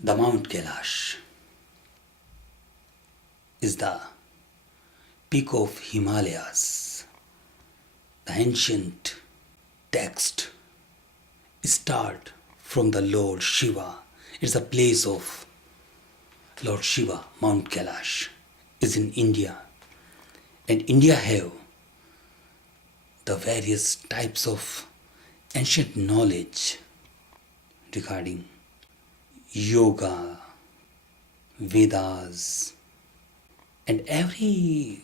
The Mount Kailash is the peak of Himalayas. The ancient text start from the Lord Shiva. It's the place of Lord Shiva. Mount Kailash is in India, and India have the various types of ancient knowledge regarding yoga, Vedas, and every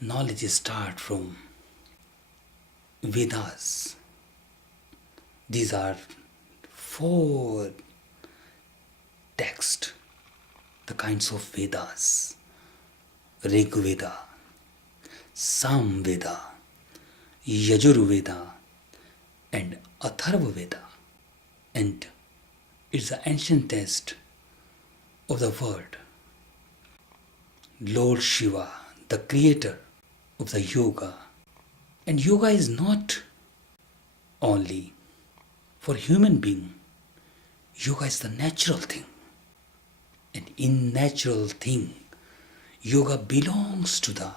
knowledge start from Vedas. These are four texts, the kinds of Vedas: Rig Veda, Sam Veda, Yajur Veda, and Atharva Veda. And it's the ancient text of the world. Lord Shiva, the creator of the yoga. And yoga is not only for human being. Yoga is the natural thing. And in natural thing, yoga belongs to the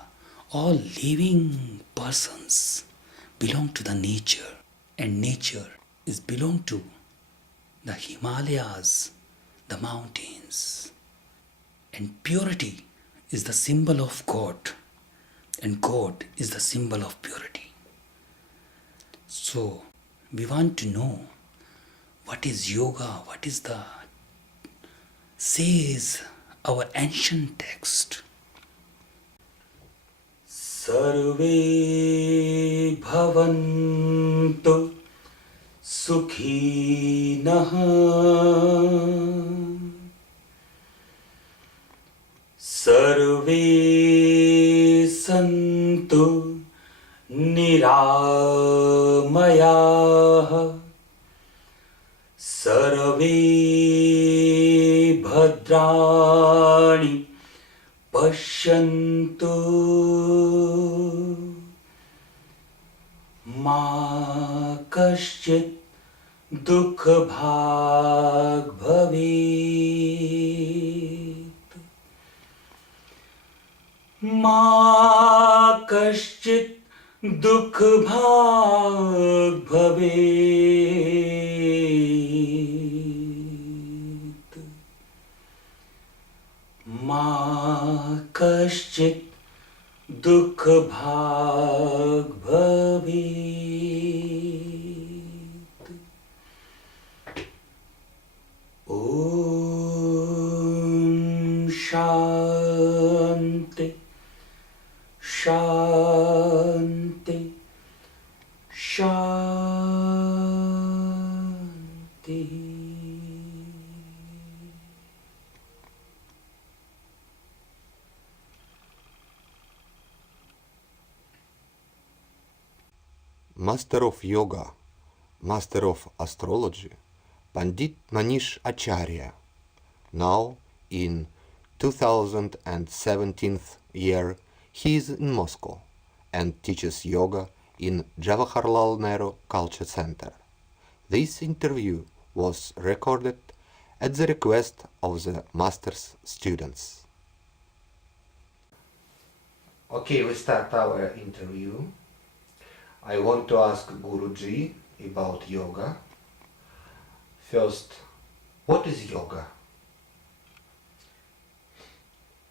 all living persons, belong to the nature. And nature is belong to the Himalayas, the mountains. And purity is the symbol of God, and God is the symbol of purity. So we want to know what is yoga, what is the says our ancient text. Sarve bhavantu sukhinah sarve santu niramayah sarve bhadrani pashyantu ma kaschit dukha bhag bhavet ma kaschit dukh bhag bhavet ma kaschit dukh bhag bhavet. Om Shanti Shanti Shanti. Master of Yoga, Master of Astrology, Pandit Manish Ачарьи, now in 2017 year he is in Moscow and teaches yoga in Джавахарлала Неру Culture Center. This interview was recorded at the request of the master's students. Okay, we start our interview. I want to ask Guruji about yoga. First, what is yoga?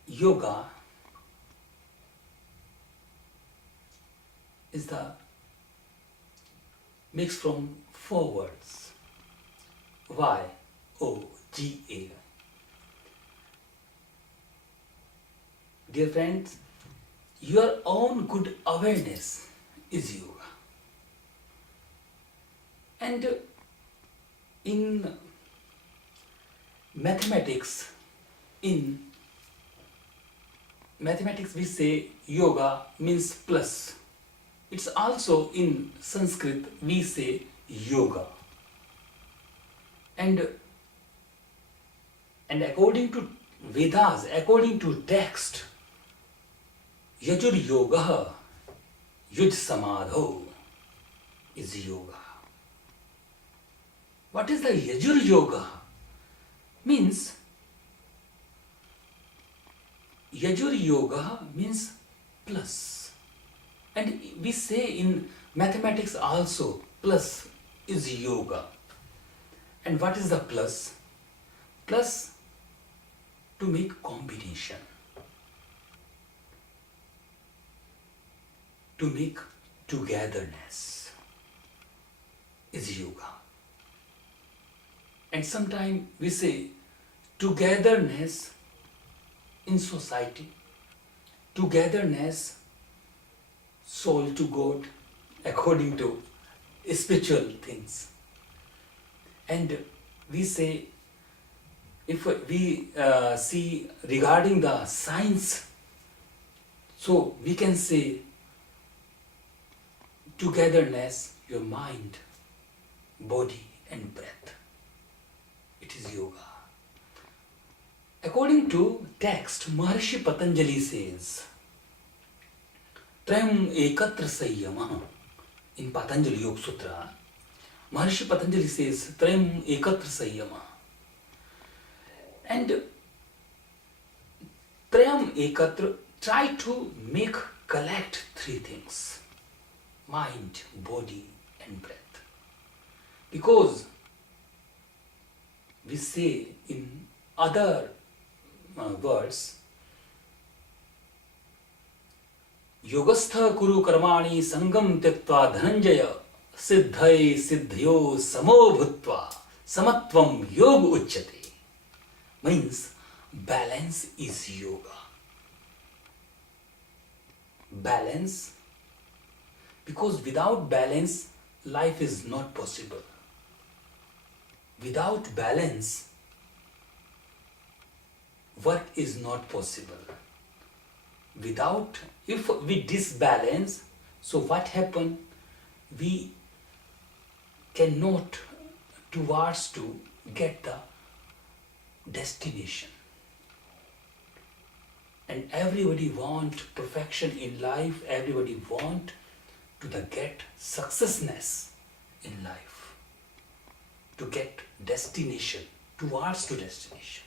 Yoga is the mix from four words: Y-O-G-A. Dear friends, your own good awareness is yoga. And in mathematics we say yoga means plus. It's also in Sanskrit we say yoga. And according to Vedas, according to text, Yajur Yoga, Yuj Samadho is yoga. What is the Yajur Yoga? Means Yajur Yoga means plus. And we say in mathematics also, plus is yoga. And what is the plus? Plus to make combination, to make togetherness is yoga. And sometimes we say togetherness in society, togetherness soul to God according to spiritual things. And we say, if we see regarding the science, so we can say togetherness, your mind, body and breath. It is yoga. According to text, Maharishi Patanjali says, Trayam ekatra sayyama. In Patanjali Yoga Sutra, Maharishi Patanjali says, Trayam ekatra sayyama. And Trayam ekatra, try to collect three things: mind, body and breath. Because we say in other words, Yogastha kuru karmani sangam tyaktva dhananjaya siddhai siddhyo samo bhutva samatvam yoga uchyate. Means balance is yoga. Balance, because without balance life is not possible. Without balance work is not possible. If we disbalance, so what happen? We cannot towards to get the destination. And everybody want perfection in life, everybody want to get successness in life, to get destination, towards to destination.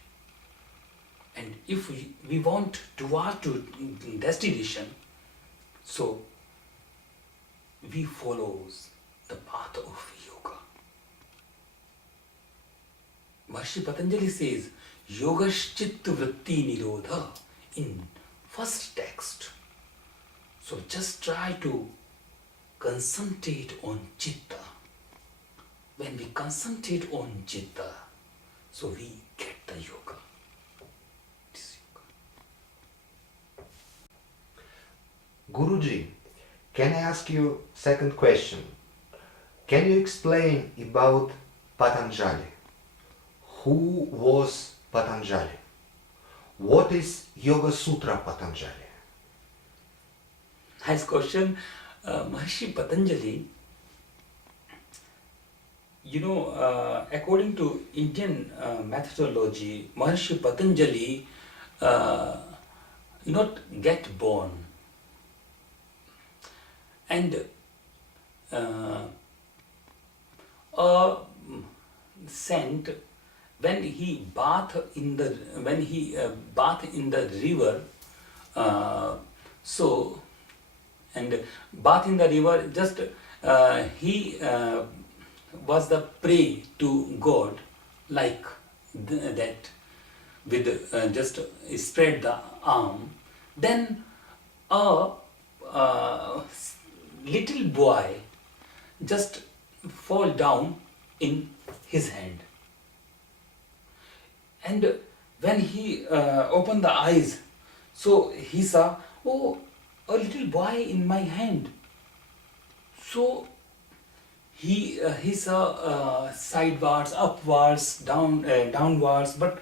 And if we want towards to destination, so we follows the path of yoga. Maharishi Patanjali says, Yogaschit vritti nirodha in first text. So just try to concentrate on citta. When we concentrate on citta, so we get the yoga. It is yoga. Guruji, can I ask you second question? Can you explain about Patanjali? Who was Patanjali? What is Yoga-sutra Patanjali? Nice question. Maharishi Patanjali, according to Indian methodology, Maharishi Patanjali not get born. And a saint, when he bath in the river, and bath in the river, just he was the prey to God, like that, with just spread the arm. Then a little boy just fall down in his hand. And when he opened the eyes, so he saw, oh, a little boy in my hand. So he saw sidewards, upwards, downwards, but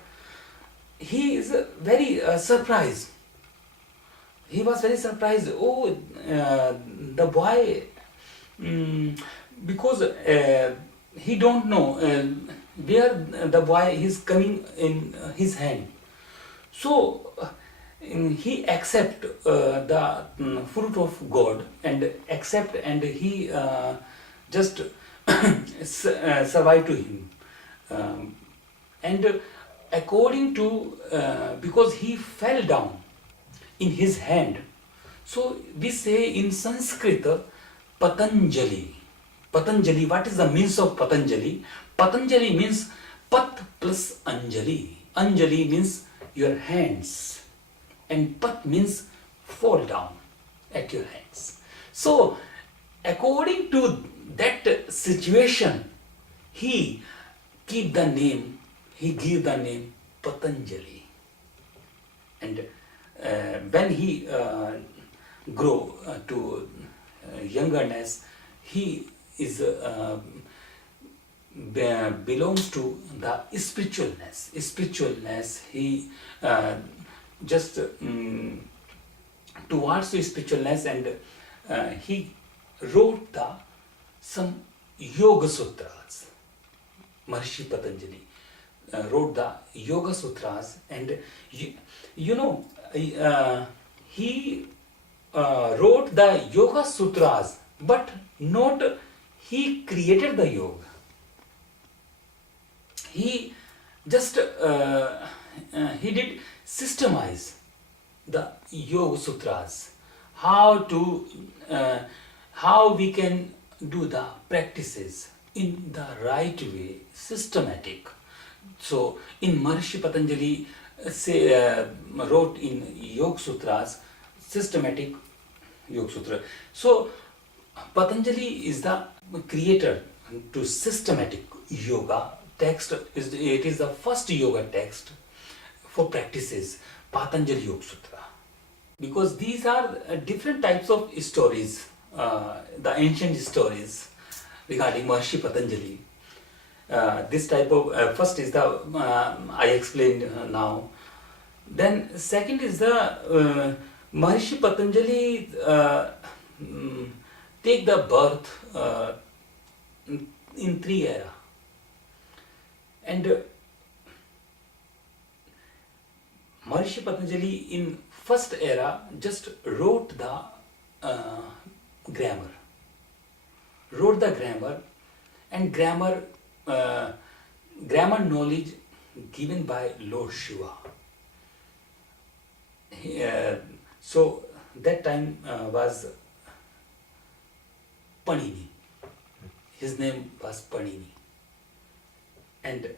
he is very surprised. He was very surprised. Oh, the boy, because he don't know where the boy is coming in his hand. So he accept the fruit of God and accept, and he just survive to him. And according to, because he fell down in his hand, so we say in Sanskrit, Patanjali. Patanjali, what is the means of Patanjali? Patanjali means Pat plus Anjali. Anjali means your hands, and Pat means fall down at your hands. So, according to that situation, he gave the name Patanjali. And when he grow to youngerness, he is belongs to the spiritualness. Spiritualness, he just towards the spiritualness, and he wrote some Yoga-sutras. Maharishi Patanjali wrote the Yoga-sutras, and he wrote the Yoga-sutras, but not he created the yoga. He just he did systemize the Yoga-sutras, how we can do the practices in the right way, systematic. So in Maharishi Patanjali wrote in Yoga Sutras, systematic Yoga Sutra. So Patanjali is the creator to systematic yoga text. It is the first yoga text for practices, Patanjali Yoga Sutra. Because these are different types of stories, the ancient stories regarding Maharishi Patanjali. This type of first is the I explained now. Then second is the Maharishi Patanjali take the birth in 3 era, and Maharishi Patanjali in first era just wrote the grammar, and grammar knowledge given by Lord Shiva. So that time was Panini. His name was Panini. And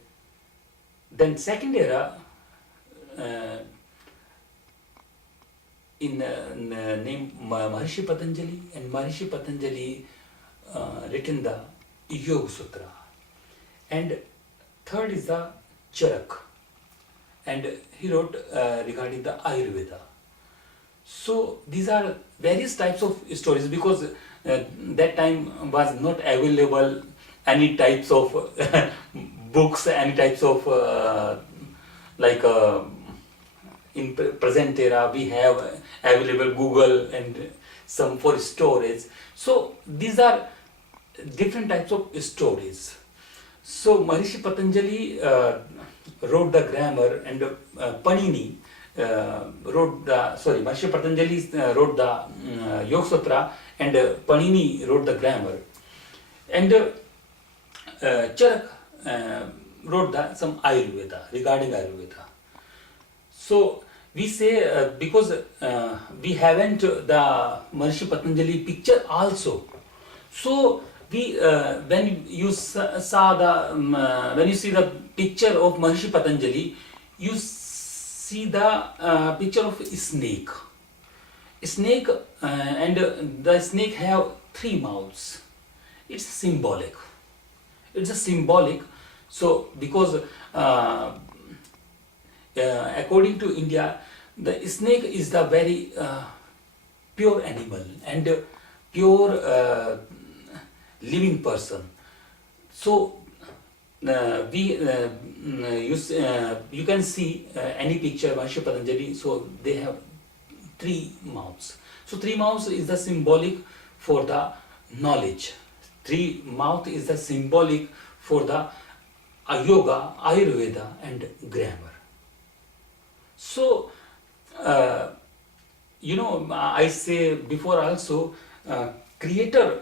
then second era, in name Maharishi Patanjali, and Maharishi Patanjali written the Yoga-sutra. And third is the Charak, and he wrote regarding the Ayurveda. So these are various types of stories, because that time was not available any types of books, any types of in present era we have available Google and some for storage. So these are different types of stories. So Maharishi Patanjali wrote the grammar, and Panini Maharishi Patanjali wrote the Yoga Sutra, and Panini wrote the grammar, and Charak wrote some Ayurveda, regarding Ayurveda. So we say because we haven't the Maharishi Patanjali picture also. So we when you saw the when you see the picture of Maharishi Patanjali, you see the picture of a snake. And the snake have 3 mouths. It's symbolic. So because according to India, the snake is the very pure animal and pure living person. So you can see any picture of Maharishi Patanjali. So they have 3 mouths. So 3 mouths is the symbolic for the knowledge. 3 mouth is the symbolic for the yoga, Ayurveda and grammar. So I say before also, creator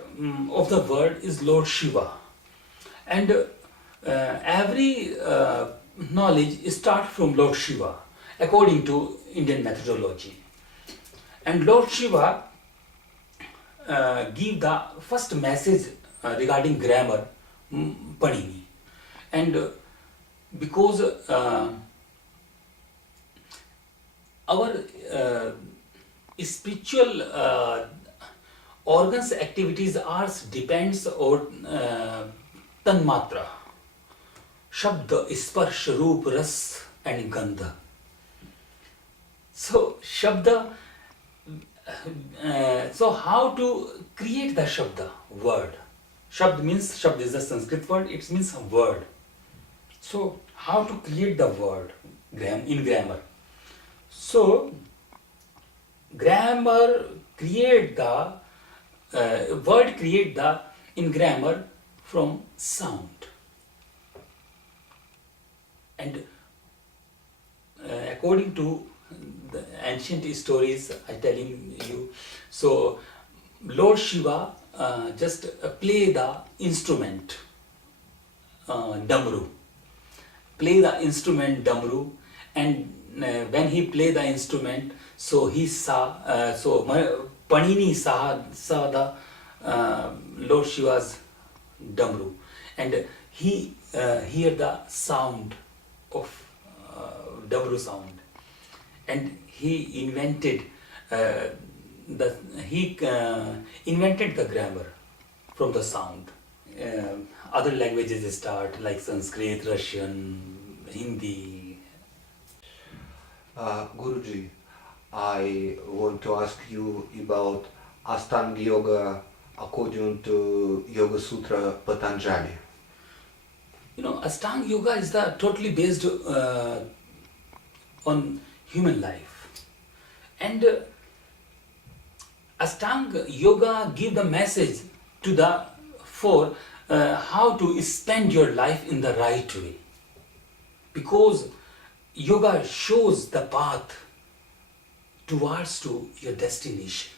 of the world is Lord Shiva, and every knowledge starts from Lord Shiva, according to Indian methodology. And Lord Shiva give the first message regarding grammar, Panini. And because our spiritual organs activities are depends on tanmatra, shabda, sparsh, roop, ras and gandha. So shabda, so how to create the shabda word? Shabd means, shabd is a Sanskrit word, it means a word. So how to create the word in grammar? So grammar create the word create the in grammar from sound. And according to the ancient stories I telling you, so Lord Shiva just play the instrument damru, and when he play the instrument, so he saw, Panini saw the Lord Shiva's damru, and he hear the sound of damru sound, and he invented invented the grammar from the sound. Other languages start like Sanskrit, Russian, Hindi. Guruji, I want to ask you about Ashtanga Yoga according to Yoga-sutra Patanjali. You know, Ashtanga Yoga is the totally based on human life. And Ashtanga Yoga give the message to the for how to spend your life in the right way. Because yoga shows the path towards to your destination.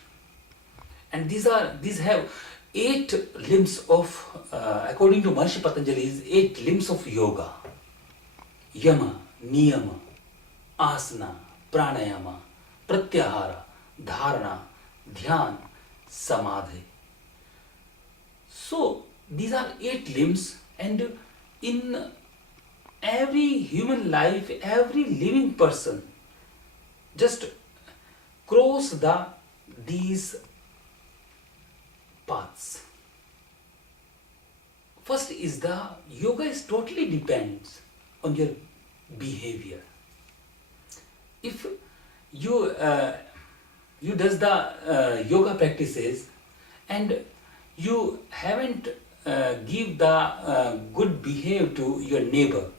And these have 8 limbs of, according to Maharishi Patanjali, 8 limbs of yoga. Yama, niyama, asana, pranayama, pratyahara, dharana, dhyan, samadhi. So these are 8 limbs, and in every human life, every living person just cross these paths. First is the yoga is totally depends on your behavior. If you does the yoga practices and you haven't give the good behavior to your neighbor,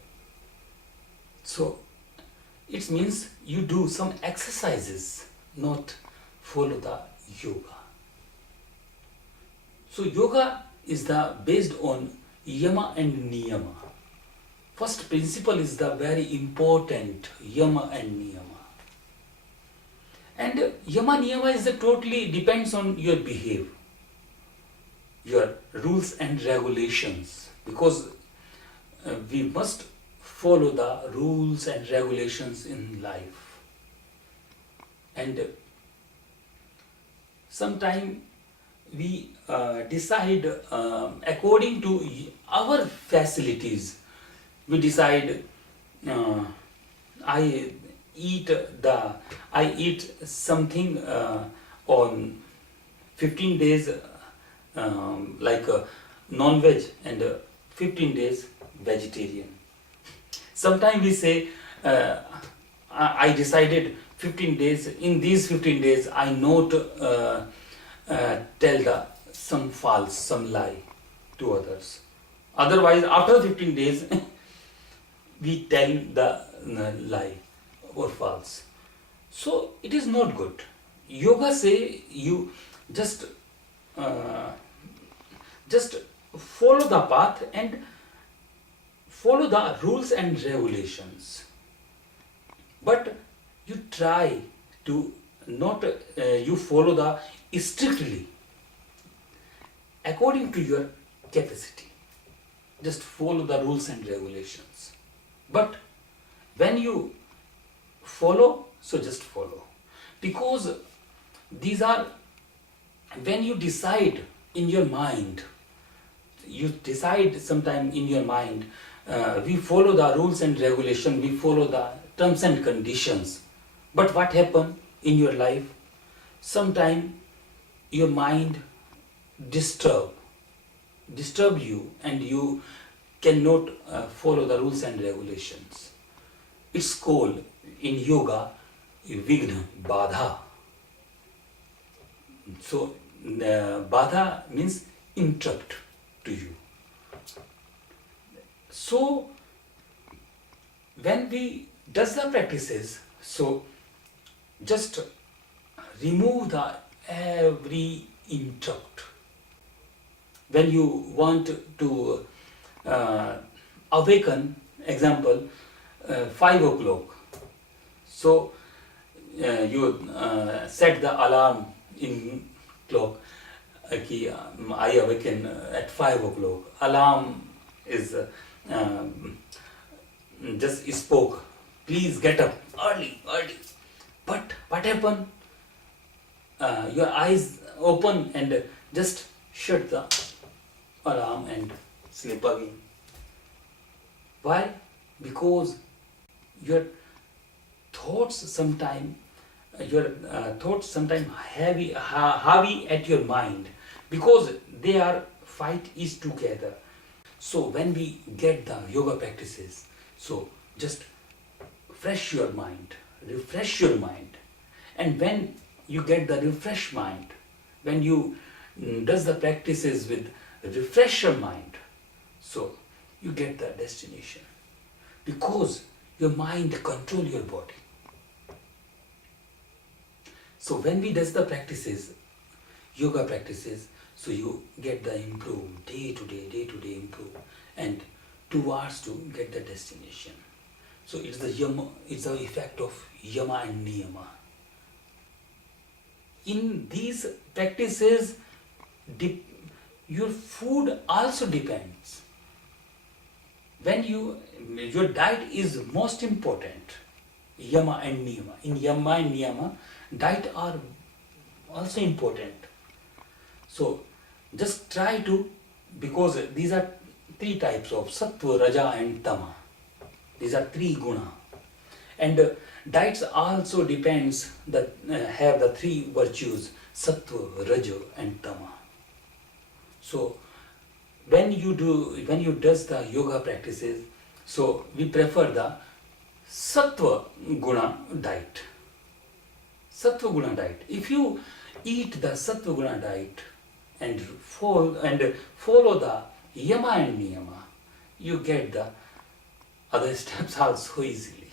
so it means you do some exercises, not follow the yoga. So yoga is the based on yama and niyama. First principle is the very important yama and niyama. And yama niyama is the totally depends on your behavior, your rules and regulations, because we must follow the rules and regulations in life. And sometime we decide according to our facilities. We decide I eat something on 15 days like non-veg and 15 days vegetarian. Sometimes we say I decided 15 days, in these 15 days I not tell some false, some lie to others. Otherwise after 15 days we tell the lie or false. So it is not good. Yoga say you just follow the path and follow the rules and regulations. But you try to not you follow the strictly according to your capacity. Just follow the rules and regulations. But when you follow, so just follow. Because these are, when you decide in your mind, you decide sometime in your mind, we follow the rules and regulation, we follow the terms and conditions. But what happen in your life? Sometime your mind disturb you and you cannot follow the rules and regulations. It's called in yoga vigna, badha. So badha means interrupt to you. So when we does the practices, so just remove the every interrupt. When you want to awaken, example, 5 o'clock, so you set the alarm in clock, I awaken at 5 o'clock. Alarm is just spoke, please get up early. But what happened? Your eyes open and just shut the alarm and sleep again. Why? Because your thoughts sometimes heavy at your mind, because they are fight is together. So when we get the yoga practices, so just refresh your mind, and when you get the refresh mind, when you does the practices with refresh your mind, so you get the destination, because your mind control your body. So when we does the practices, yoga practices, so you get the improve day to day improve, and towards to get the destination. So it's the yama, it's the effect of yama and niyama. In these practices, your food also depends. When your diet is most important, yama and niyama. In yama and niyama, diet are also important. So just try to, because these are 3 types of sattva, raja and tama. These are 3 guna. And diets also depends that have the 3 virtues, sattva, raja and tama. So when you does the yoga practices, so we prefer the sattva guna diet. Sattva guna diet. If you eat the sattva guna diet and follow the yama and niyama, you get the other steps also easily.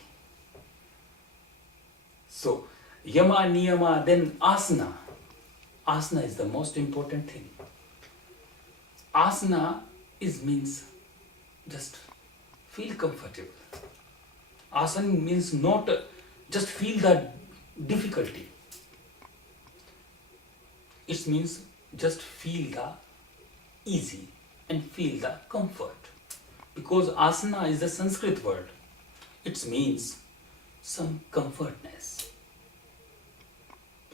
So yama, niyama, then asana. Asana is the most important thing. Asana means just feel comfortable. Asana means not just feel the difficulty. It means just feel the easy and feel the comfort. Because asana is the Sanskrit word. It means some comfortness.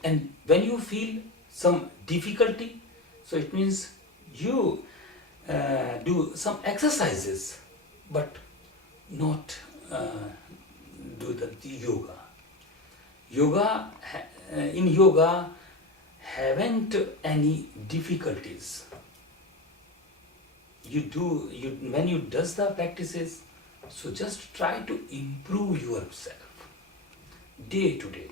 And when you feel some difficulty, so it means you do some exercises, but not do the yoga. In yoga haven't any difficulties. When you does the practices, so just try to improve yourself day to day.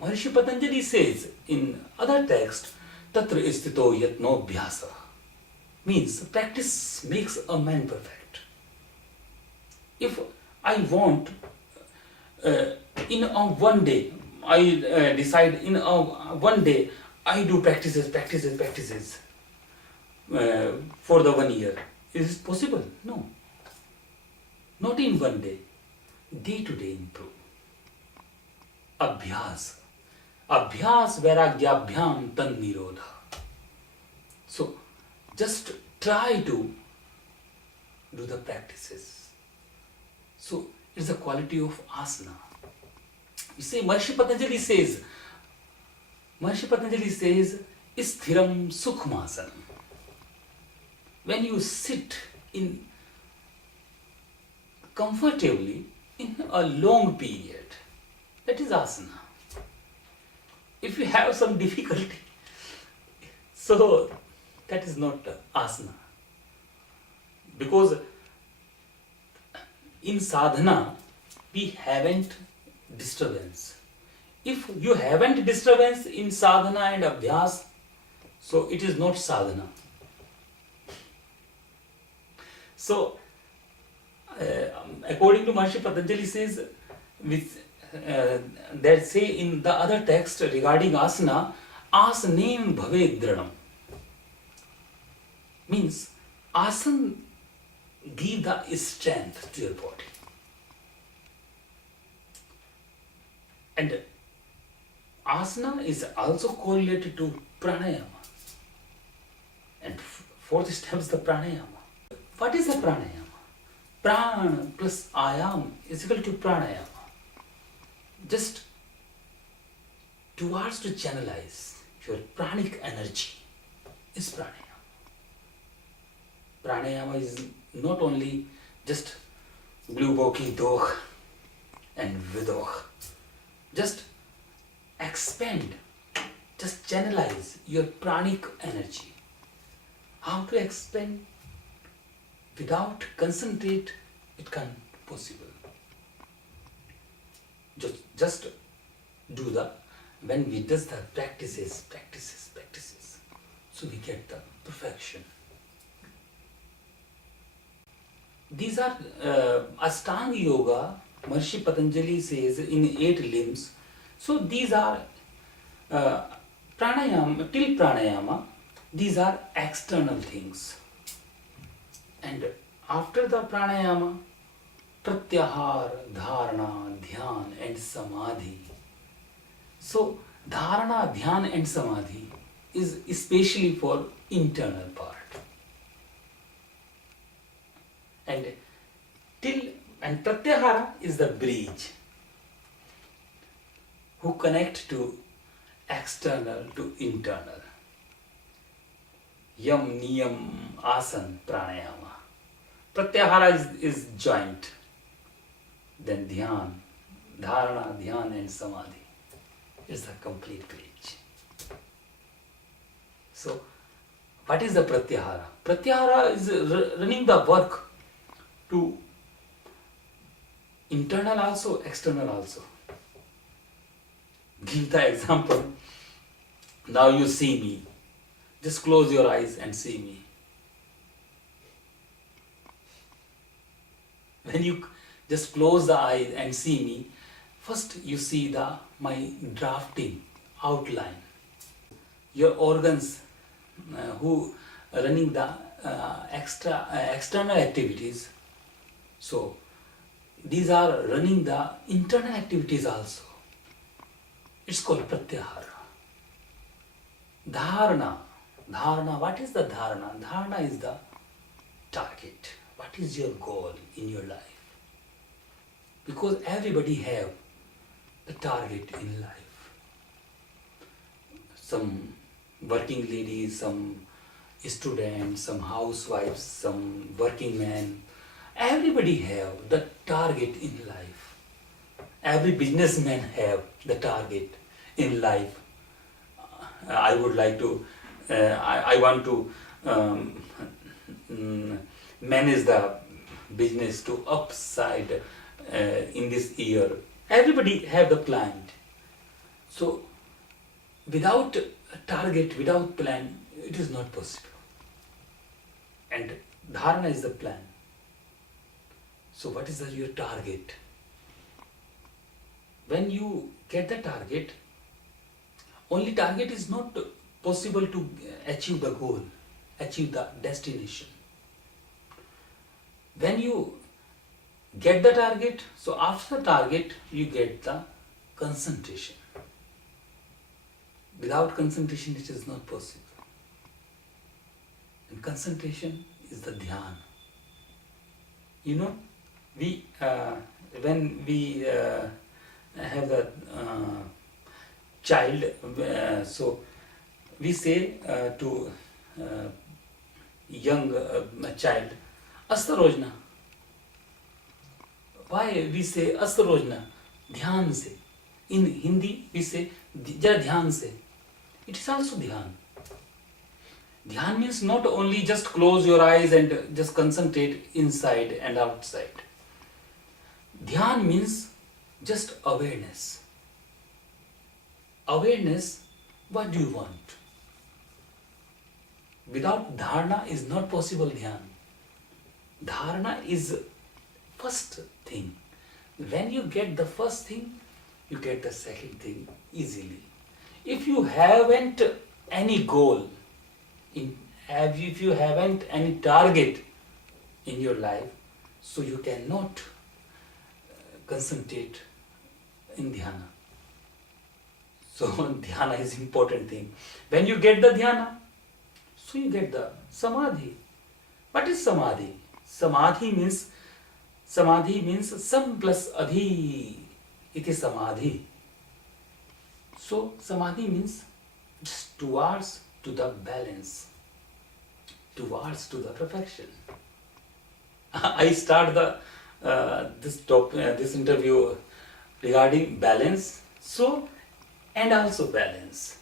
Maharishi Patanjali says in other text, tatra istito yatno bhyasa, means practice makes a man perfect. If I want in one day, I decide in one day I do practices for the 1 year. Is it possible? No. Not in one day. Day to day improve. Abhyas vairagyabhyam tan nirodha. So just try to do the practices. So It's the quality of asana. You see, Maharishi Patanjali says, Sthiram Sukhmasanam. When you sit in comfortably in a long period, that is asana. If you have some difficulty, so that is not asana. Because in sadhana, we haven't disturbance. If you haven't disturbance in sadhana and abhyas, so it is not sadhana. So, according to Maharishi Patanjali says, that say in the other text regarding asana, asanem bhave dranam. Means, asana give the strength to your body. And asana is also correlated to pranayama. And fourth step is the pranayama. What is the pranayama? Prana plus ayam is equal to pranayama. Just towards to channelize your pranic energy is pranayama. Pranayama is not only just glubokhi doch and vidoch. Just expand, just channelize your pranic energy. How to expand? Without concentrate, it can't possible. Just do the, when we does the practices, so we get the perfection. These are Ashtanga Yoga, Maharishi Patanjali says in 8 limbs. So these are pranayama, till pranayama, these are external things. And after the pranayama, pratyahar, dharana, dhyan and samadhi. So dharana, dhyan and samadhi is especially for internal part. And pratyahara is the bridge who connect to external to internal. Yam, niyam, asan, pranayama. Pratyahara is joint. Then dhyan, dharana, dhyan and samadhi is the complete bridge. So, what is the pratyahara? Pratyahara is running the work to internal also, external also. Give the example. Now you see me. Just close your eyes and see me. When you just close the eyes and see me, first you see my drafting outline. Your organs who are running the external activities. So these are running the internal activities also. It's called pratyahara. Dharana. Dharana, what is the dharana? Dharana is the target. What is your goal in your life? Because everybody have a target in life. Some working ladies, some students, some housewives, some working men. Everybody have the target in life. Every businessman have the target in life. I would like to, I want to manage the business to upside in this year. Everybody have the plan. So without a target, without plan, it is not possible. And dharana is the plan. So what is your target? When you get the target, only target is not possible to achieve the goal, achieve the destination. When you get the target, so after the target, you get the concentration. Without concentration, it is not possible. And concentration is the dhyana. You know, we when we have the child, so we say to young child, Astarojna. Why we say Astarojna? Dhyan se. In Hindi we say Jara dhyan se. It is also dhyan. Dhyan means not only just close your eyes and just concentrate inside and outside. Dhyan means just awareness. Awareness, what do you want? Without dharana is not possible dhyan. Dharana is first thing. When you get the first thing, you get the second thing easily. If you haven't any goal, if you haven't any target in your life, so you cannot concentrate in dhyana. So dhyana is important thing. When you get the dhyana, so you get the samadhi. What is samadhi? Samadhi means sam plus adhi. It is samadhi. So samadhi means just towards to the balance, towards to the perfection. I start this interview regarding balance. So and also balance.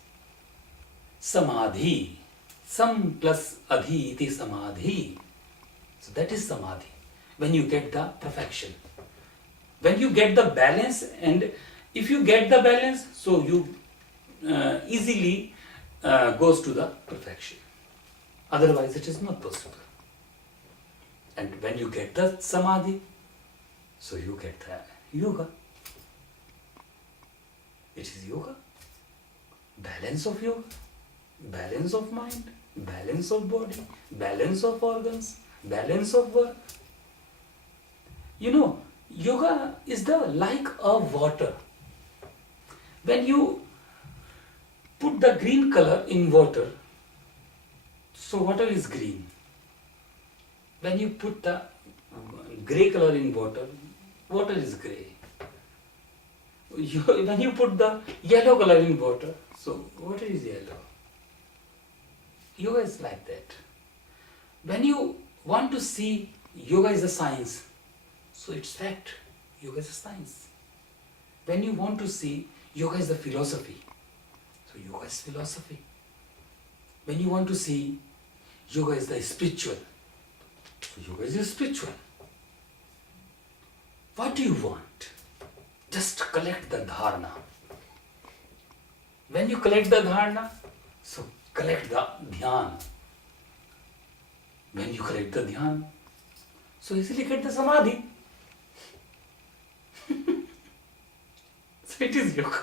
Samadhi. Sam plus adhi iti samadhi. So that is samadhi. When you get the perfection. When you get the balance, and if you get the balance, so you easily goes to the perfection. Otherwise it is not possible. And when you get the samadhi, so you get the yoga. It is yoga. Balance of yoga. Balance of mind. Balance of body. Balance of organs. Balance of work. You know, yoga is the like of water. When you put the green color in water, so water is green. When you put the grey color in water, water is grey. When you put the yellow color in water, so water is yellow. Yoga is like that. When you want to see yoga is a science, so it's fact, yoga is a science. When you want to see yoga is the philosophy, so yoga is philosophy. When you want to see yoga is the spiritual, so yoga is spiritual. What do you want? Just collect the dharana. When you collect the dharana, so collect the dhyan. When you collect the dhyan, so easily get the samadhi. So it is yoga.